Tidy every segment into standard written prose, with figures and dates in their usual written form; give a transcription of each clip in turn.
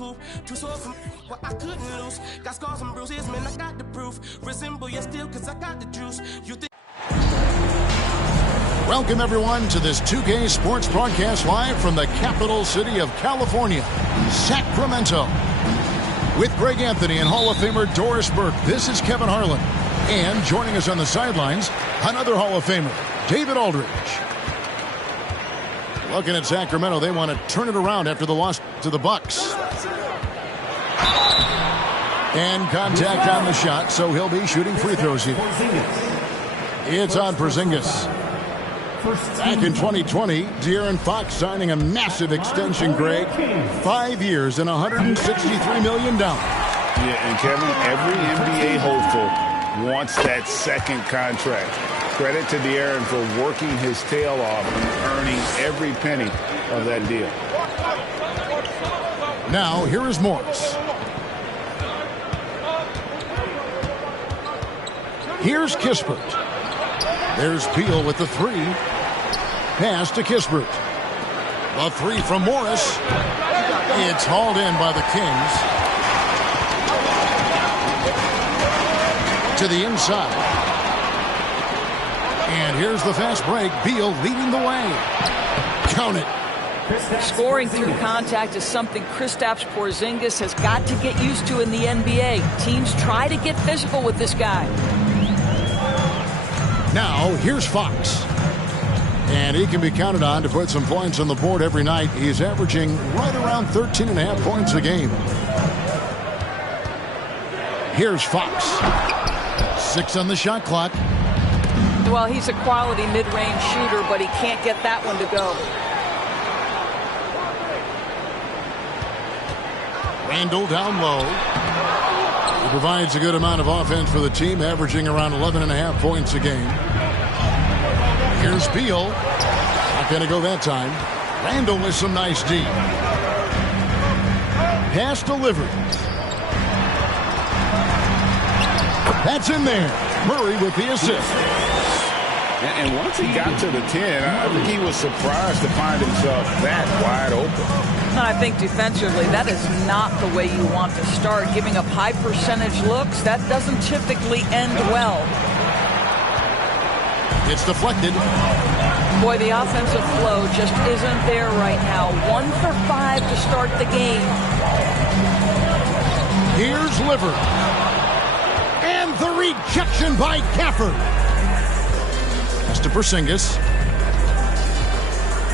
coop. Too sore from what I couldn't lose. Got scars and bruises, man, I got the proof. Resemble you still, cause I got the juice. You think. Welcome, everyone, to this 2K Sports broadcast live from the capital city of California, Sacramento. With Greg Anthony and Hall of Famer Doris Burke, this is Kevin Harlan. And joining us on the sidelines, another Hall of Famer, David Aldridge. Looking at Sacramento, they want to turn it around after the loss to the Bucks. And contact on the shot, so he'll be shooting free throws here. It's on Porzingis. Back in 2020, De'Aaron Fox signing a massive extension, Greg. 5 years and $163 million. Yeah, and Kevin, every NBA hopeful wants that second contract. Credit to De'Aaron for working his tail off and earning every penny of that deal. Now, here is Morris. Here's Kispert. There's Beal with the three. Pass to Kispert. The three from Morris. It's hauled in by the Kings. To the inside. And here's the fast break. Beal leading the way. Count it. Scoring through contact is something Kristaps Porzingis has got to get used to in the NBA. Teams try to get physical with this guy. Now, here's Fox. And he can be counted on to put some points on the board every night. He's averaging right around 13.5 points a game. Here's Fox. 6 on the shot clock. Well, he's a quality mid-range shooter, but he can't get that one to go. Randall down low. He provides a good amount of offense for the team, averaging around 11.5 points a game. Here's Beal. Not going to go that time. Randall with some nice D. Pass delivered. That's in there. Murray with the assist. And once he got to the 10, I think he was surprised to find himself that wide open. I think defensively, that is not the way you want to start. Giving up high percentage looks, that doesn't typically end well. It's deflected. Boy, the offensive flow just isn't there right now. 1 for 5 to start the game. Here's Liver. And the rejection by Gafford. Pass to Porzingis.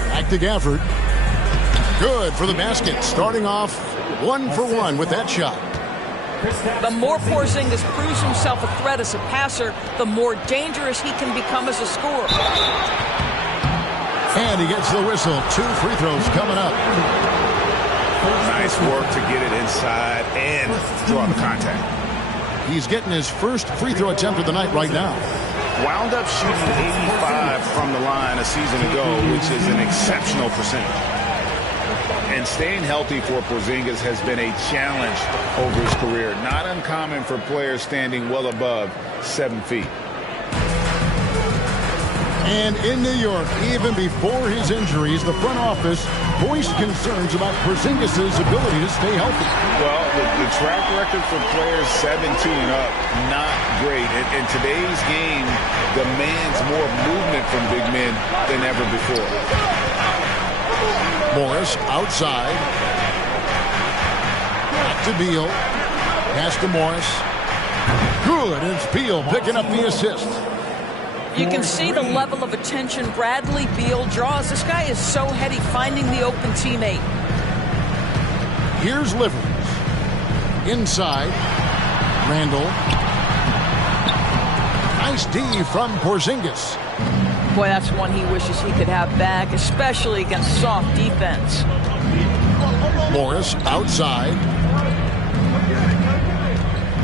Back to Gafford. Good for the basket. Starting off 1 for 1 with that shot. The more Porzingis proves himself a threat as a passer, the more dangerous he can become as a scorer. And he gets the whistle. 2 free throws coming up. Nice work to get it inside and draw the contact. He's getting his first free throw attempt of the night right now. Wound up shooting 85 from the line a season ago, which is an exceptional percentage. And staying healthy for Porzingis has been a challenge over his career. Not uncommon for players standing well above 7 feet. And in New York, even before his injuries, the front office voiced concerns about Porzingis' ability to stay healthy. Well, the track record for players 17 and up, not great. And today's game demands more movement from big men than ever before. Morris outside. Back to Beal. Pass to Morris. Good. It's Beal picking up the assist. You can see the level of attention Bradley Beal draws. This guy is so heady finding the open teammate. Here's Livers. Inside. Randall. Nice D from Porzingis. Boy, that's one he wishes he could have back, especially against soft defense. Morris outside.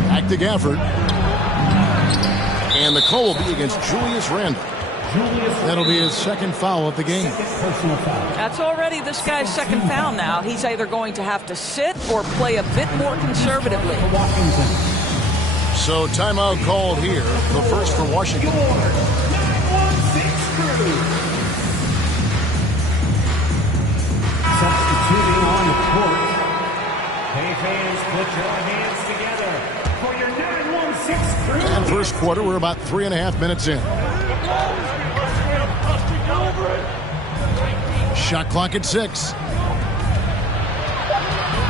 Back to Gafford. And the call will be against Julius Randle. That'll be his second foul of the game. That's already this guy's second foul now. He's either going to have to sit or play a bit more conservatively. So timeout called here. The first for Washington. Substituting on the court, fans, put your hands together for your 916 crew. And first quarter, we're about 3.5 minutes in. Shot clock at 6.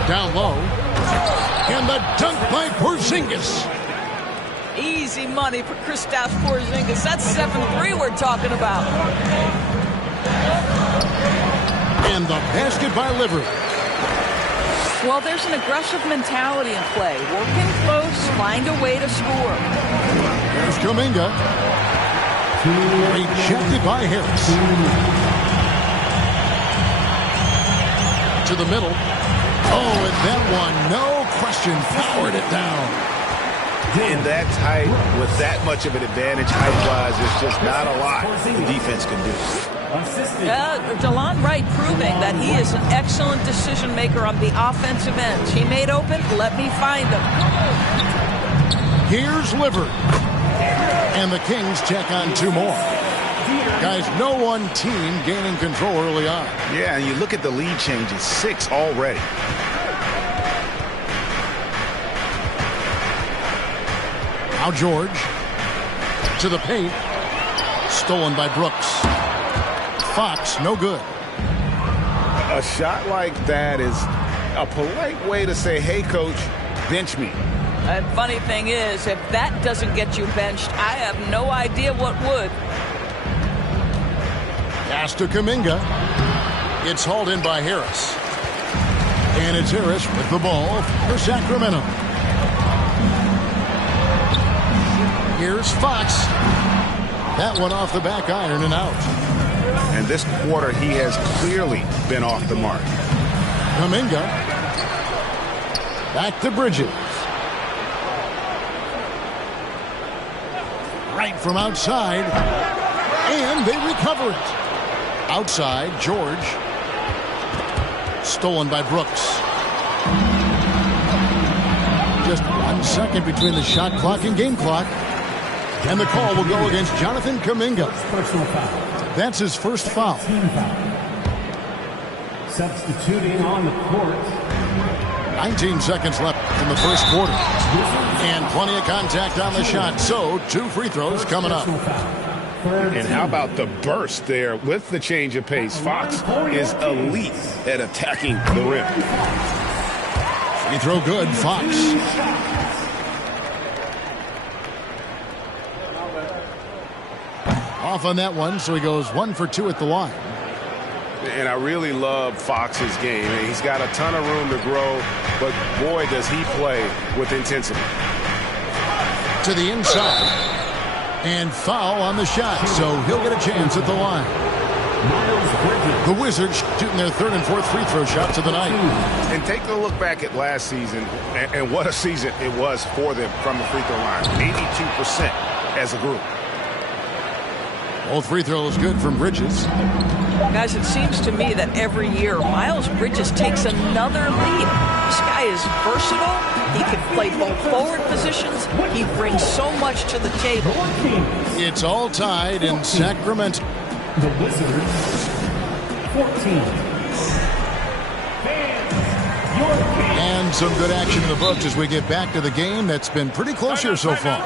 Down low. And the dunk by Porzingis. Easy money for Kristaps Porzingis. That's 7-3 we're talking about. And the basket by Livers. Well, there's an aggressive mentality in play. Working close, find a way to score. There's Kuminga. Rejected by Harris. To the middle. Oh, and that one, no question, powered it down. In that tight, with that much of an advantage height-wise, there's just not a lot the defense can do. DeLon Wright proving that he is an excellent decision maker on the offensive end. He made open, let me find him. Here's Livers. And the Kings check on 2 more. Guys, no one team gaining control early on. Yeah, and you look at the lead changes, 6 already. Now George to the paint. Stolen by Brooks. Fox, no good. A shot like that is a polite way to say, hey, coach, bench me. And funny thing is, if that doesn't get you benched, I have no idea what would. Pass to Kuminga. It's hauled in by Harris. And it's Harris with the ball for Sacramento. Here's Fox. That one off the back iron and out. And this quarter, he has clearly been off the mark. Kuminga. Back to Bridges. Right from outside. And they recover it. Outside, George. Stolen by Brooks. Just 1 second between the shot clock and game clock. And the call will go against Jonathan Kuminga. Personal foul. That's his first foul. Team foul. Substituting on the court. 19 seconds left in the first quarter. And plenty of contact on the shot. So 2 free throws coming up. And how about the burst there with the change of pace? Fox is elite at attacking the rim. Free throw good, Fox. Off on that one, so he goes 1 for 2 at the line. And I really love Fox's game. He's got a ton of room to grow, but boy, does he play with intensity. To the inside. And foul on the shot, so he'll get a chance at the line. The Wizards shooting their 3rd and 4th free throw shots of the night. And take a look back at last season, and what a season it was for them from the free throw line. 82% as a group. Both free throws good from Bridges. Guys, it seems to me that every year Miles Bridges takes another lead. This guy is versatile. He can play both forward positions. He brings so much to the table. It's all tied in Sacramento. The Wizards, 14. And some good action in the books as we get back to the game that's been pretty close here so far.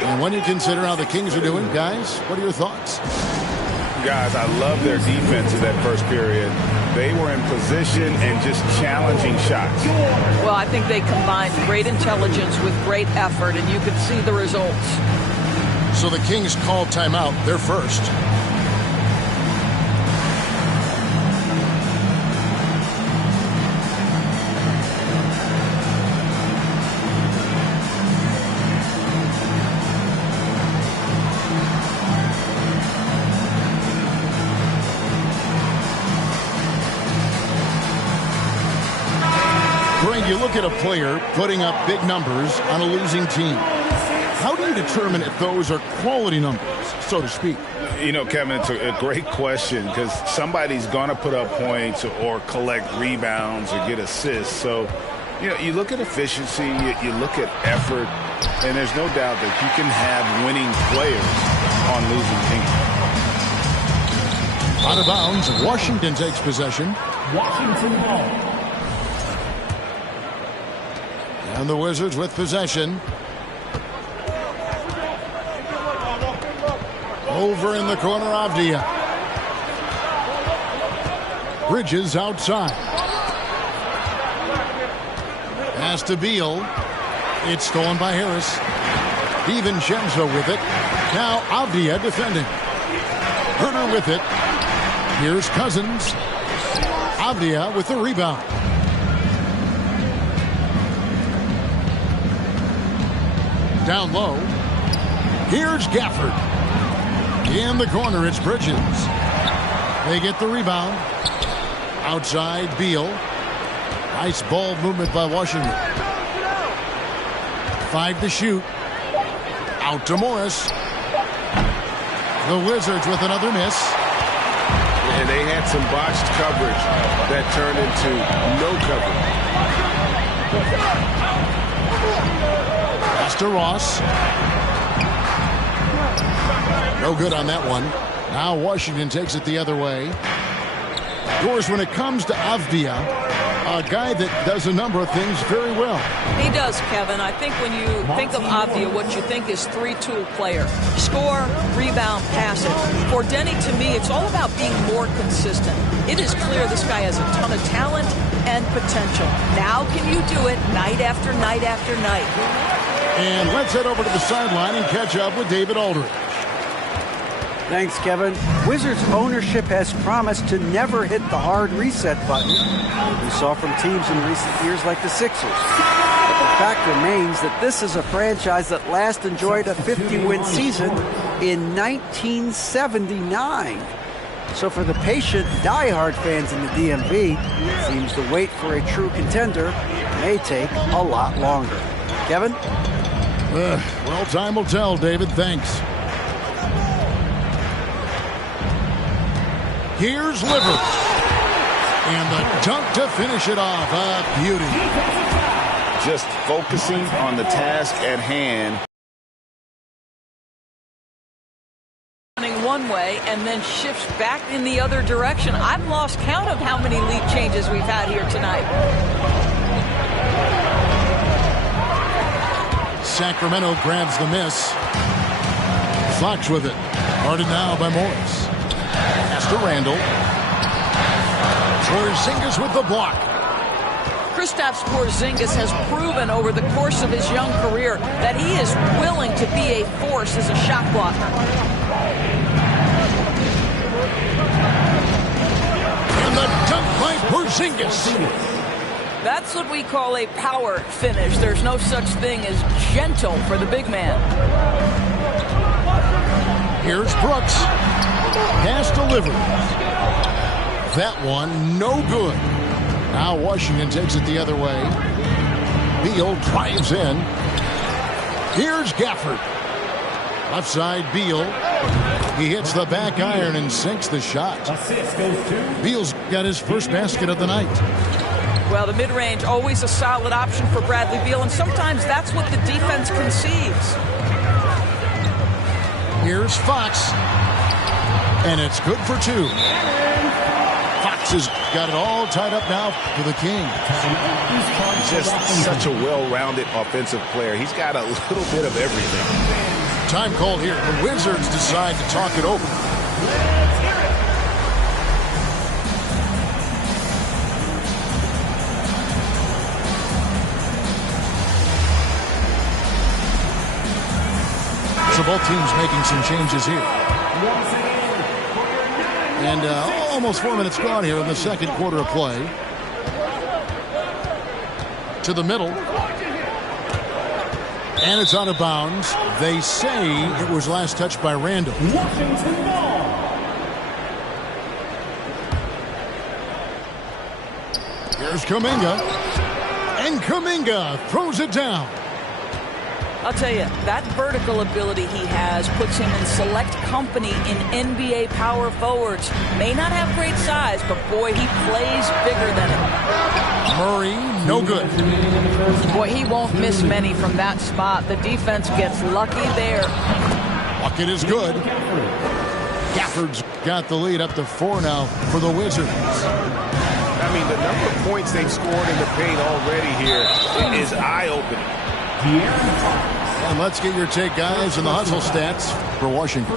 And when you consider how the Kings are doing, guys, what are your thoughts? Guys, I love their defense in that first period. They were in position and just challenging shots. Well, I think they combined great intelligence with great effort, and you could see the results. So the Kings called timeout, their first. You look at a player putting up big numbers on a losing team. How do you determine if those are quality numbers, so to speak? You know, Kevin, it's a great question because somebody's going to put up points or collect rebounds or get assists. So, you know, you look at efficiency, you look at effort, and there's no doubt that you can have winning players on losing teams. Out of bounds, Washington takes possession. Washington ball. And the Wizards with possession. Over in the corner, Avdia. Bridges outside. Pass to Beal. It's stolen by Harris. DiVincenzo with it. Now Avdia defending. Herter with it. Here's Cousins. Avdia with the rebound. Down low. Here's Gafford. In the corner, it's Bridges. They get the rebound. Outside, Beal. Nice ball movement by Washington. 5 to shoot. Out to Morris. The Wizards with another miss. And they had some botched coverage that turned into no coverage. Pass to Ross. No good on that one. Now Washington takes it the other way. Of course, when it comes to Avdia, a guy that does a number of things very well. He does, Kevin. I think when you think of Avdia, what you think is three-tool player. Score, rebound, pass it. For Denny, to me, it's all about being more consistent. It is clear this guy has a ton of talent and potential. Now can you do it night after night after night? And let's head over to the sideline and catch up with David Aldridge. Thanks, Kevin. Wizards ownership has promised to never hit the hard reset button we saw from teams in recent years like the Sixers. But the fact remains that this is a franchise that last enjoyed a 50-win season in 1979. So for the patient, die-hard fans in the DMV, it seems the wait for a true contender may take a lot longer. Kevin? Well, time will tell, David. Thanks. Here's Livers. And the dunk to finish it off. A beauty. Just focusing on the task at hand. Running one way and then shifts back in the other direction. I've lost count of how many lead changes we've had here tonight. Sacramento grabs the miss. Fox with it. Guarded now by Morris. Pass to Randall. Porzingis with the block. Kristaps Porzingis has proven over the course of his young career that he is willing to be a force as a shot blocker. And the dunk by Porzingis. That's what we call a power finish. There's no such thing as gentle for the big man. Here's Brooks. Pass delivered. That one, no good. Now Washington takes it the other way. Beal drives in. Here's Gafford. Left side, Beal. He hits the back iron and sinks the shot. Beal's got his first basket of the night. Well, the mid-range, always a solid option for Bradley Beal, and sometimes that's what the defense conceives. Here's Fox. And it's good for 2. Fox has got it all tied up now for the King. Just such a well-rounded offensive player. He's got a little bit of everything. Time called here. The Wizards decide to talk it over. So both teams making some changes here. And almost 4 minutes gone here in the second quarter of play. To the middle. And it's out of bounds. They say it was last touched by Randall. Here's Kuminga. And Kuminga throws it down. I'll tell you, that vertical ability he has puts him in select company in NBA power forwards. May not have great size, but boy, he plays bigger than it. Murray, no good. Boy, he won't miss many from that spot. The defense gets lucky there. Bucket is good. Gafford's got the lead up to 4 now for the Wizards. mean, the number of points they've scored in the paint already here is eye-opening. And let's get your take, guys, on the hustle stats for Washington.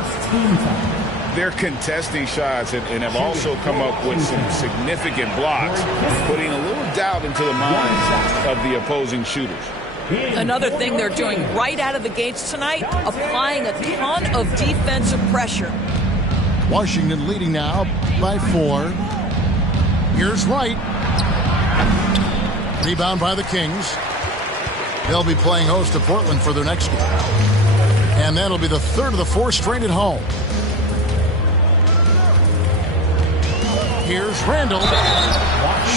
They're contesting shots and have also come up with some significant blocks, putting a little doubt into the minds of the opposing shooters. Another thing they're doing right out of the gates tonight, applying a ton of defensive pressure. Washington leading now by 4. Here's Wright. Rebound by the Kings. They'll be playing host to Portland for their next game. And that'll be the third of the 4 straight at home. Here's Randall.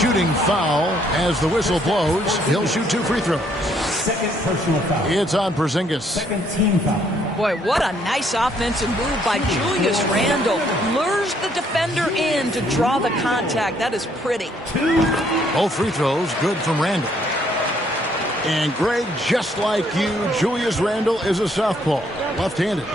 Shooting foul as the whistle blows. He'll shoot 2 free throws. Second personal foul. It's on Porzingis. Second team foul. Boy, what a nice offensive move by Julius Randle. Lures the defender in to draw the contact. That is pretty. Both free throws good from Randall. And Greg, just like you, Julius Randle is a southpaw, left-handed.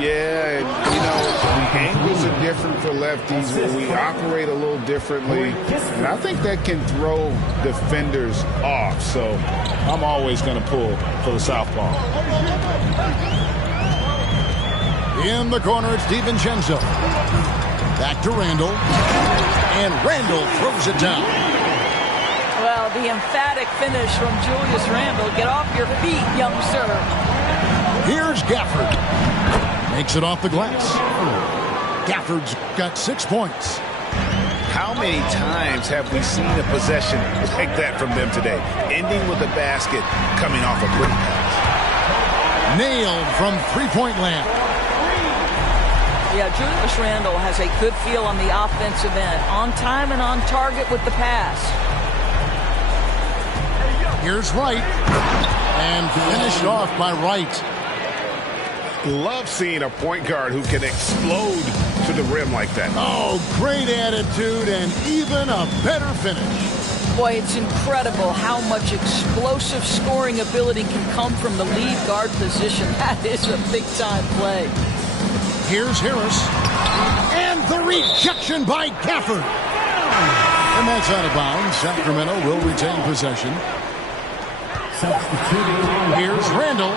Yeah, and, you know, the angles are different for lefties where we operate a little differently. And I think that can throw defenders off. So I'm always going to pull for the southpaw. In the corner, it's DiVincenzo. Back to Randall. And Randall throws it down. Well, the emphatic finish from Julius Randle. Get off your feet, young sir. Here's Gafford. Makes it off the glass. Gafford's got 6 points. How many times have we seen a possession like that from them today? Ending with a basket, coming off a quick pass. Nailed from three-point land. Yeah, Julius Randle has a good feel on the offensive end. On time and on target with the pass. Here's Wright. And finished off by Wright. Love seeing a point guard who can explode to the rim like that. Oh, great attitude and even a better finish. Boy, it's incredible how much explosive scoring ability can come from the lead guard position. That is a big-time play. Here's Harris. And the rejection by Gafford. And that's out of bounds. Sacramento will retain possession. Here's Randall.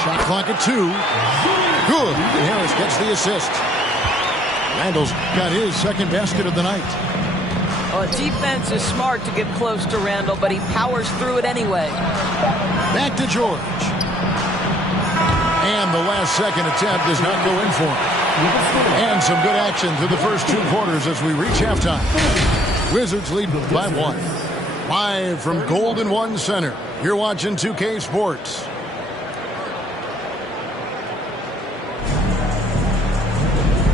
Shot clock at 2. Good. Harris gets the assist. Randall's got his second basket of the night. Well, defense is smart to get close to Randall, but he powers through it anyway. Back to George. And the last second attempt does not go in for him. And some good action through the first 2 quarters as we reach halftime. Wizards lead by 1. Live from Golden One Center. You're watching 2K Sports.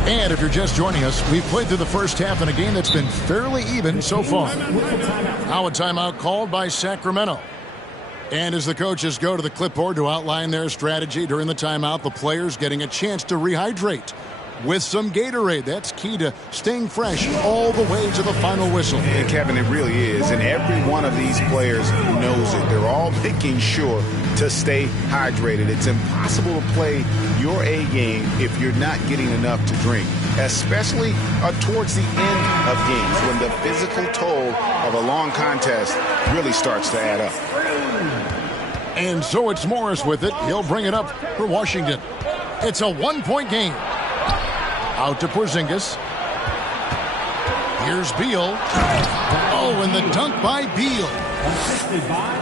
And if you're just joining us, we've played through the first half in a game that's been fairly even so far. Now a timeout called by Sacramento. And as the coaches go to the clipboard to outline their strategy during the timeout, the players getting a chance to rehydrate with some Gatorade. That's key to staying fresh all the way to the final whistle. And Kevin, it really is. And every one of these players knows it. They're all making sure to stay hydrated. It's impossible to play your A game if you're not getting enough to drink, especially towards the end of games when the physical toll of a long contest really starts to add up. And so it's Morris with it. He'll bring it up for Washington. It's a 1-point game. Out to Porzingis. Here's Beal. Oh, and the dunk by Beal.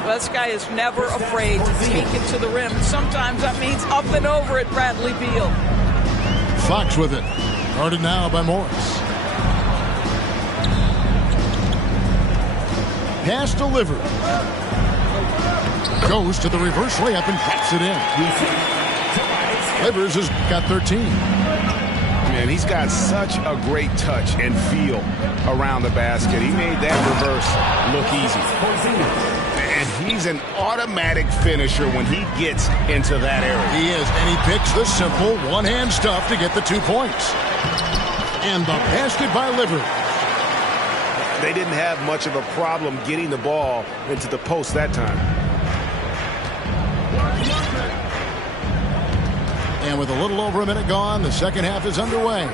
This guy is never afraid to take it to the rim. Sometimes that means up and over it, Bradley Beal. Fox with it. Guarded now by Morris. Pass delivered. Goes to the reverse layup and drops it in. Livers has got 13. Man, he's got such a great touch and feel around the basket. He made that reverse look easy. And he's an automatic finisher when he gets into that area. He is, and he picks the simple one-hand stuff to get the 2 points. And the basket by Livers. They didn't have much of a problem getting the ball into the post that time. And with a little over a minute gone, the second half is underway.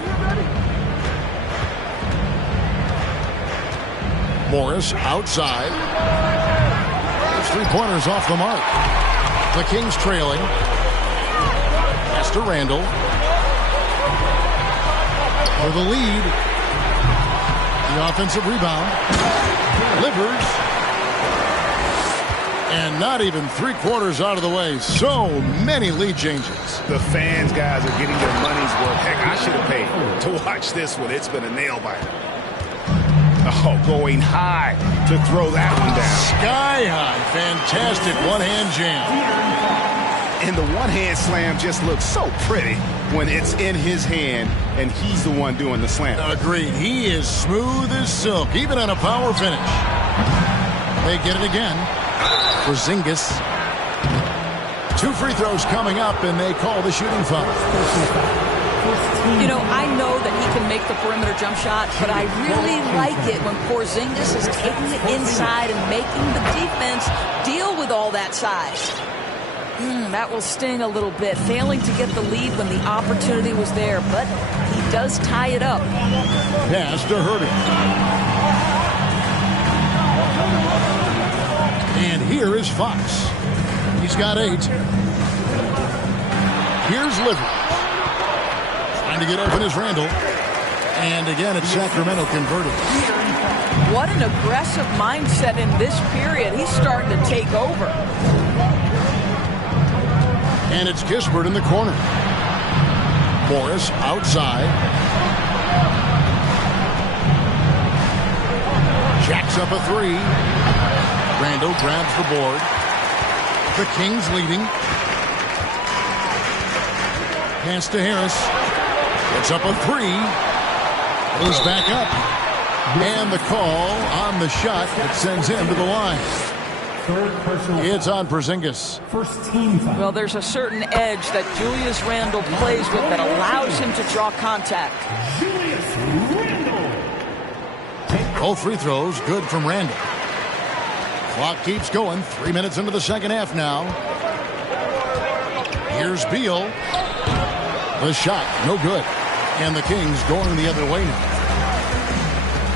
Morris outside. There's 3-pointers off the mark. The Kings trailing. Pass to Randall. For the lead. The offensive rebound. Delivers. And not even 3/4 out of the way. So many lead changes. The fans, guys, are getting their money's worth. Heck, I should have paid to watch this one. It's been a nail-biter. Oh, going high to throw that one down. Sky high. Fantastic one-hand jam. And the one-hand slam just looks so pretty when it's in his hand and he's the one doing the slam. Agreed. He is smooth as silk, even on a power finish. They get it again. Porzingis. 2 free throws coming up, and they call the shooting foul. You know, I know that he can make the perimeter jump shot, but I really like it when Porzingis is taking it inside and making the defense deal with all that size. That will sting a little bit, failing to get the lead when the opportunity was there, but he does tie it up. Pass to Herter. And here is Fox. He's got 8. Here's Livers. Trying to get open is Randall. And again, it's Sacramento converted. What an aggressive mindset in this period. He's starting to take over. And it's Kispert in the corner. Morris outside. Jacks up a 3. Randall grabs the board. The Kings leading. Pass to Harris. Gets up a 3. Goes back up. And the call on the shot that sends him to the line. It's on Porzingis. First team foul. Well, there's a certain edge that Julius Randle plays with that allows him to draw contact. Julius Randle. Both free throws good from Randall. Clock keeps going. 3 minutes into the second half now. Here's Beal. The shot, no good. And the Kings going the other way now.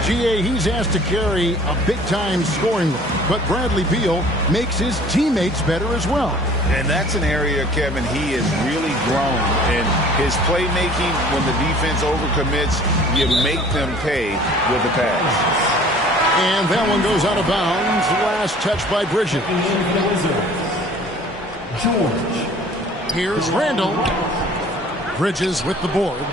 GA, he's asked to carry a big-time scoring role, but Bradley Beal makes his teammates better as well. And that's an area, Kevin, he has really grown. And his playmaking, when the defense overcommits, you make them pay with the pass. And that one goes out of bounds. Last touch by Bridges. George. Here's Randall. Bridges with the board.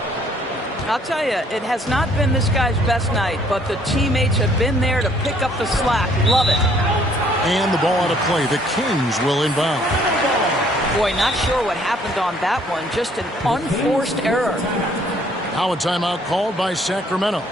I'll tell you, it has not been this guy's best night, but the teammates have been there to pick up the slack. Love it. And the ball out of play. The Kings will inbound. Boy, not sure what happened on that one. Just an unforced error. Now a timeout called by Sacramento.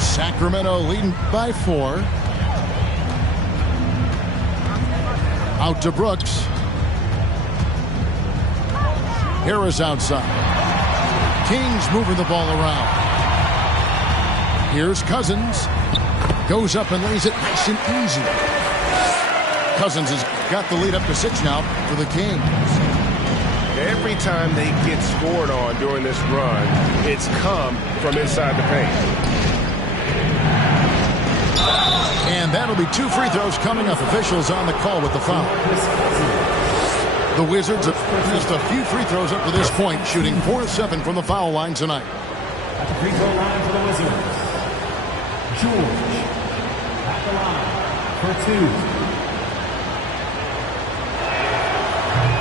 Sacramento leading by 4. Out to Brooks. Harris outside. Kings moving the ball around. Here's Cousins. Goes up and lays it nice and easy. Cousins has got the lead up to 6 now for the Kings. Every time they get scored on during this run, it's come from inside the paint. And that'll be 2 free throws coming up. Officials on the call with the foul. The Wizards have missed a few free throws up to this point, shooting 4-7 from the foul line tonight. At the free throw line for the Wizards, George at the line for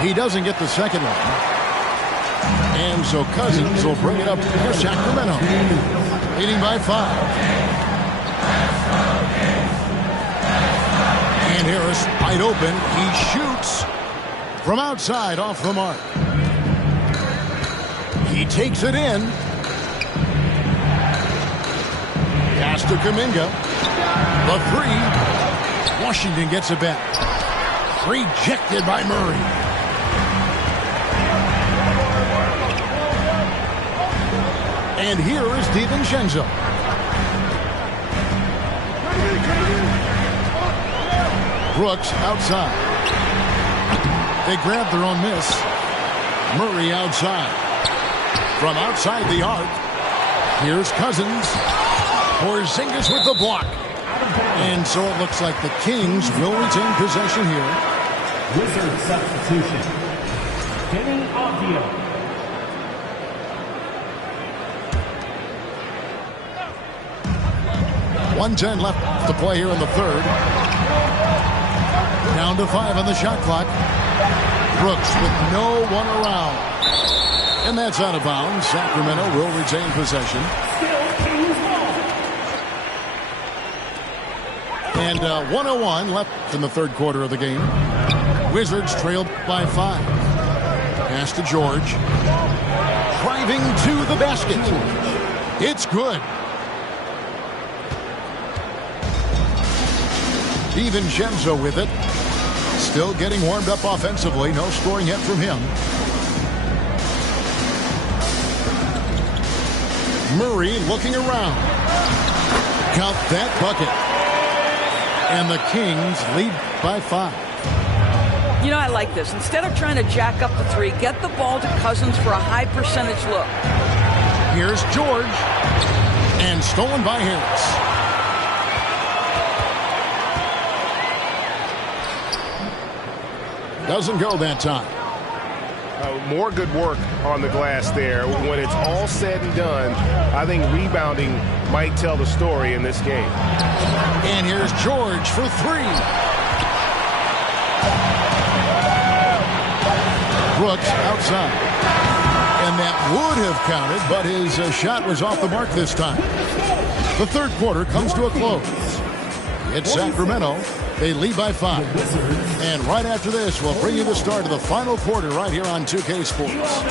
2. He doesn't get the second one. And so Cousins will bring it up for Sacramento. Leading by 5. And Harris wide open. He shoots from outside off the mark. He takes it in. Pass to Kuminga. The 3. Washington gets it back. Rejected by Murray. And here is DiVincenzo. Brooks outside. They grab their own miss. Murray outside. From outside the arc. Here's Cousins. Porzingis with the block. And so it looks like the Kings will retain possession here. Wizard substitution. Denny Avdia. 1:10 left to play here in the third. Down to 5 on the shot clock. Brooks with no one around. And that's out of bounds. Sacramento will retain possession. And 1:01 left in the third quarter of the game. Wizards trailed by 5. Pass to George. Driving to the basket. It's good. DiVincenzo with it. Still getting warmed up offensively. No scoring yet from him. Murray looking around. Count that bucket. And the Kings lead by 5. You know, I like this. Instead of trying to jack up the 3, get the ball to Cousins for a high percentage look. Here's George. And stolen by Harris. Doesn't go that time. More good work on the glass there. When it's all said and done, I think rebounding might tell the story in this game. And here's George for 3. Brooks outside. And that would have counted, but his shot was off the mark this time. The third quarter comes to a close. It's Sacramento. They lead by 5. And right after this, we'll bring you the start of the final quarter right here on 2K Sports.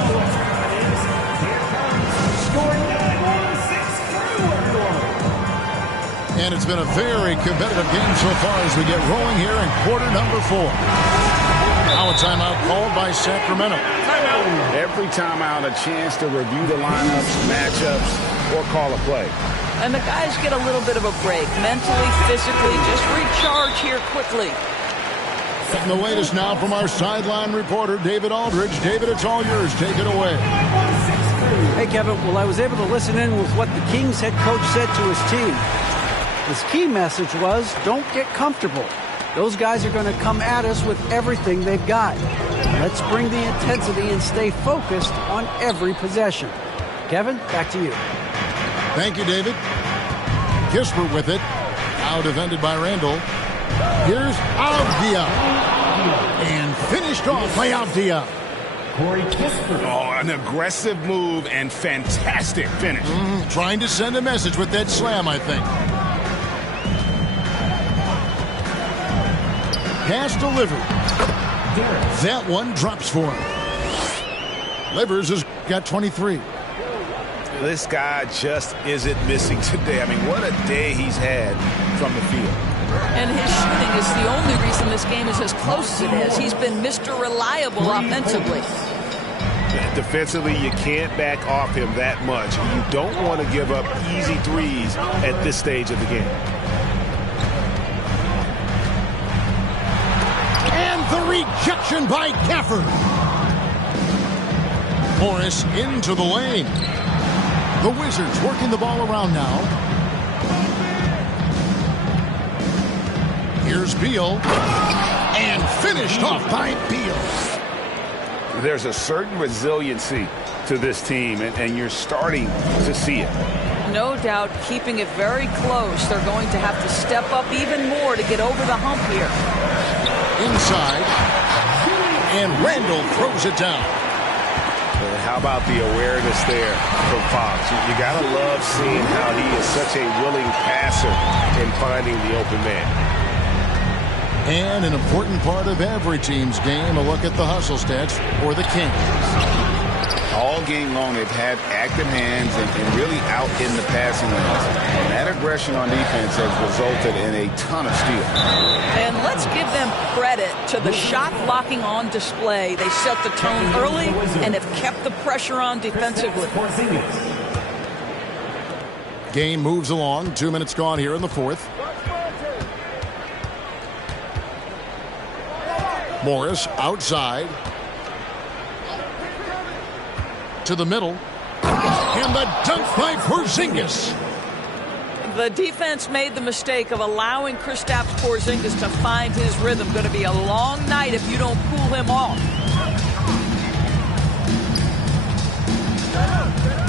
And it's been a very competitive game so far as we get rolling here in quarter number 4. Now a timeout called by Sacramento. Every timeout a chance to review the lineups, matchups, or call a play. And the guys get a little bit of a break, mentally, physically, just recharge here quickly. Getting the latest now from our sideline reporter, David Aldridge. David, it's all yours. Take it away. Hey, Kevin. Well, I was able to listen in with what the Kings head coach said to his team. His key message was, don't get comfortable. Those guys are going to come at us with everything they've got. Let's bring the intensity and stay focused on every possession. Kevin, back to you. Thank you, David. Kisper with it. Now defended by Randall. Here's Avdia. And finished off by Avdia. Corey Kisper. Oh, an aggressive move and fantastic finish. Trying to send a message with that slam, I think. Pass delivered. That one drops for him. Livers has got 23. This guy just isn't missing today. I mean, what a day he's had from the field. And his shooting is the only reason this game is as close as it is. He's been Mr. Reliable offensively. Defensively, you can't back off him that much. You don't want to give up easy threes at this stage of the game. And the rejection by Gafford. Morris into the lane. The Wizards working the ball around now. Here's Beal. And finished off by Beal. There's a certain resiliency to this team, and you're starting to see it. No doubt, keeping it very close. They're going to have to step up even more to get over the hump here. Inside, and Randall throws it down. How about the awareness there from Fox? You got to love seeing how he is such a willing passer in finding the open man. And an important part of every team's game, a look at the hustle stats for the Kings. All game long, they've had active hands and really out in the passing lanes. And that aggression on defense has resulted in a ton of steals. And let's give them credit to the shot blocking on display. They set the tone early and have kept the pressure on defensively. Game moves along. 2 minutes gone here in the fourth. Morris outside. To the middle. And the dunk by Porzingis. The defense made the mistake of allowing Kristaps Porzingis to find his rhythm. Going to be a long night if you don't cool him off.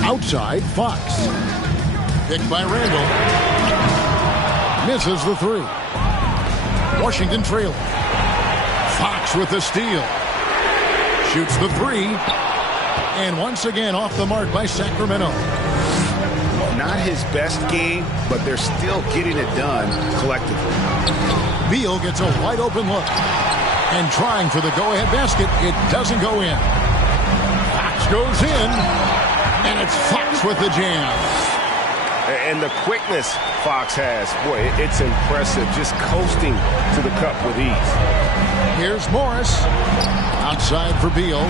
Outside, Fox. Picked by Randall. Misses the three. Washington trailing. Fox with the steal. Shoots the three. And once again off the mark by Sacramento. Not his best game, but they're still getting it done collectively. Beal gets a wide open look. And trying for the go-ahead basket. It doesn't go in. Fox goes in. And it's Fox with the jam. And the quickness Fox has, boy, it's impressive. Just coasting to the cup with ease. Here's Morris. Outside for Beal.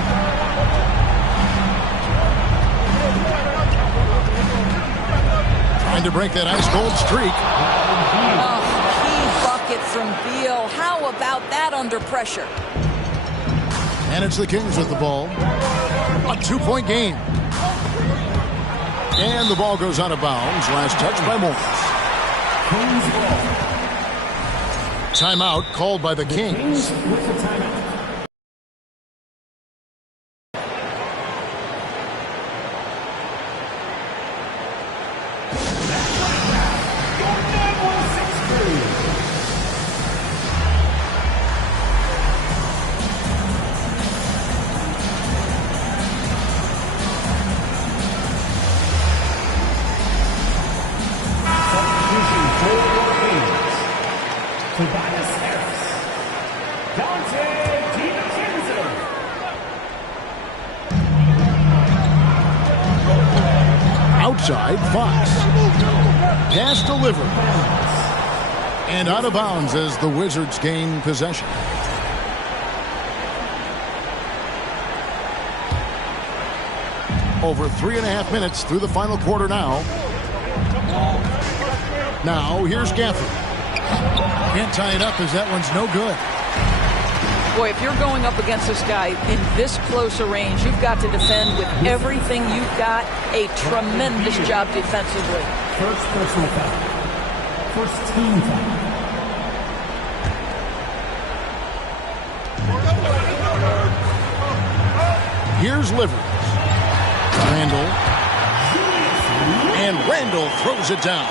Trying to break that ice-cold streak. Oh, key bucket from Beal. How about that under pressure? And it's the Kings with the ball. A 2-point game. And the ball goes out of bounds. Last touch by Morris. Timeout called by the Kings. Outside, Fox. Pass delivered. And out of bounds as the Wizards gain possession. Over 3.5 minutes through the final quarter now. Now, here's Gafford. Can't tie it up as that one's no good. Boy, if you're going up against this guy in this close a range, you've got to defend with everything you've got. A tremendous job defensively. First personal foul. First team foul. Here's Livers. Randall. And Randall throws it down.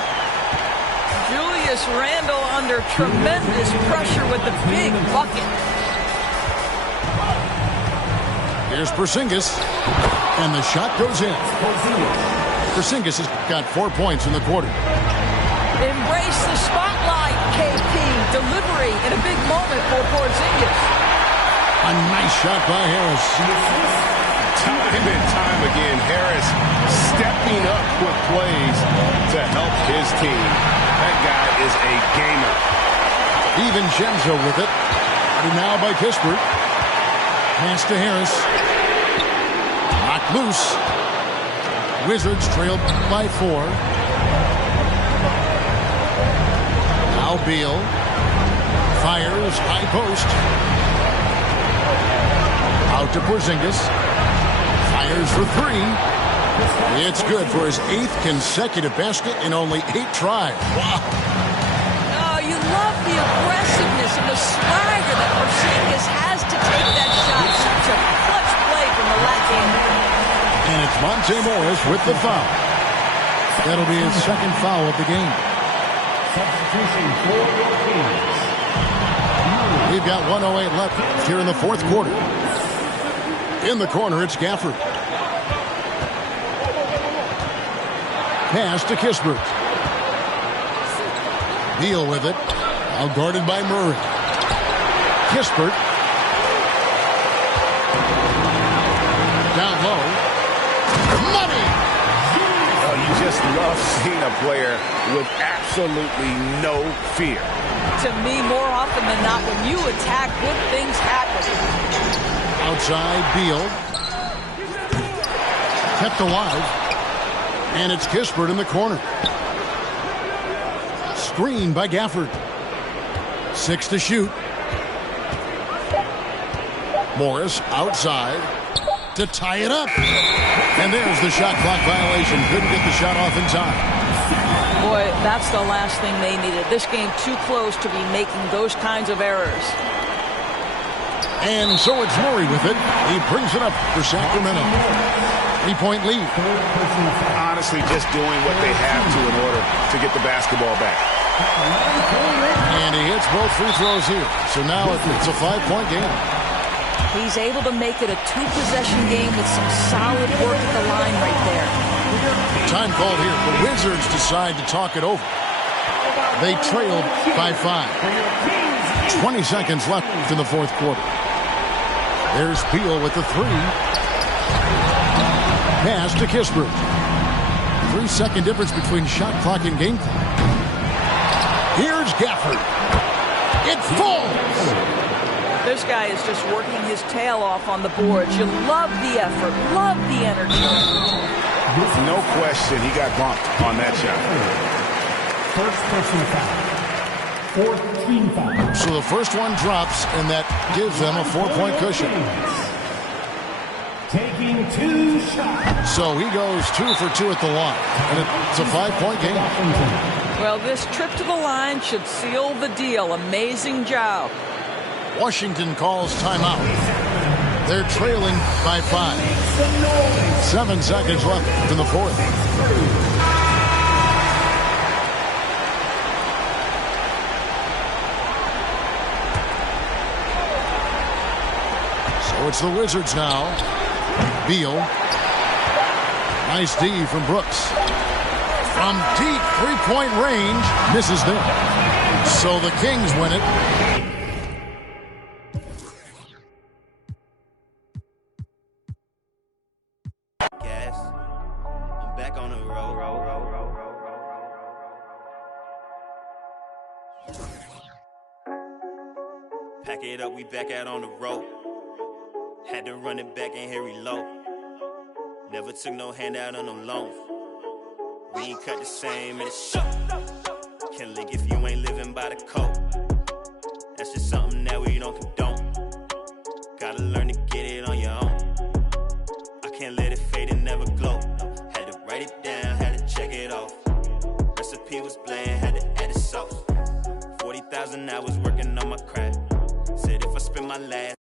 Julius Randle under tremendous pressure with the big bucket. Here's Porzingis. And the shot goes in. Porzingis has got 4 points in the quarter. Embrace the spotlight, KP. Delivery in a big moment for Porzingis. A nice shot by Harris. Time and time again, Harris stepping up with plays to help his team. That guy is a gamer. Even Genzo with it. And now by Kispert. Pass to Harris. Knocked loose. Wizards trailed by 4. Now Beal. Fires high post. Out to Porzingis. Fires for 3. It's good for his 8th consecutive basket in only 8 tries. Wow. Oh, you love the aggressiveness and the swagger that Porzingis has to take that shot. Such a clutch play Monte Morris with the foul. That'll be his second foul of the game. Substitution for your Kings. We've got 1:08 left here in the fourth quarter. In the corner, it's Gafford. Pass to Kispert. Beal with it. Now guarded by Murray. Kispert. Down low. Money! Oh, you just love seeing a player with absolutely no fear. To me, more often than not, when you attack, good things happen. Outside, Beal. Kept alive. And it's Kispert in the corner. Screen by Gafford. 6 to shoot. Morris outside to tie it up. And there's the shot clock violation. Couldn't get the shot off in time. Boy, that's the last thing they needed. This game too close to be making those kinds of errors. And so it's Murray with it. He brings it up for Sacramento. 3-point lead. Honestly, just doing what they have to in order to get the basketball back. And he hits both free throws here. So now it's a 5-point game. He's able to make it a 2-possession game with some solid work at the line right there. Time called here. The Wizards decide to talk it over. They trailed by 5. 20 seconds left in the fourth quarter. There's Beal with the 3. Pass to Kispert. 3-second difference between shot clock and game clock. Here's Gafford. It falls! This guy is just working his tail off on the boards. You love the effort, love the energy. No question he got bumped on that shot. First personal foul. 14 foul. So the first one drops, and that gives them a 4-point cushion. Taking 2 shots. So he goes 2 for 2 at the line. And it's a 5-point game. Well, this trip to the line should seal the deal. Amazing job. Washington calls timeout. They're trailing by 5. 7 seconds left in the fourth. So it's the Wizards now. Beal. Nice D from Brooks. From deep 3-point range. Misses there. So the Kings win it. I'm back on the road. Pack it up, we back out on the road. Had to run it back and here reload. Never took no handout on no loans. We ain't cut the same in the show. Can't lick if you ain't living by the code. That's just something that we don't condone. Gotta learn to get it on your own. I can't let it fade and never glow. Had to write it down, had to check it off. Recipe was bland, had to add the sauce. 40,000 hours working on my craft. Said if I spend my last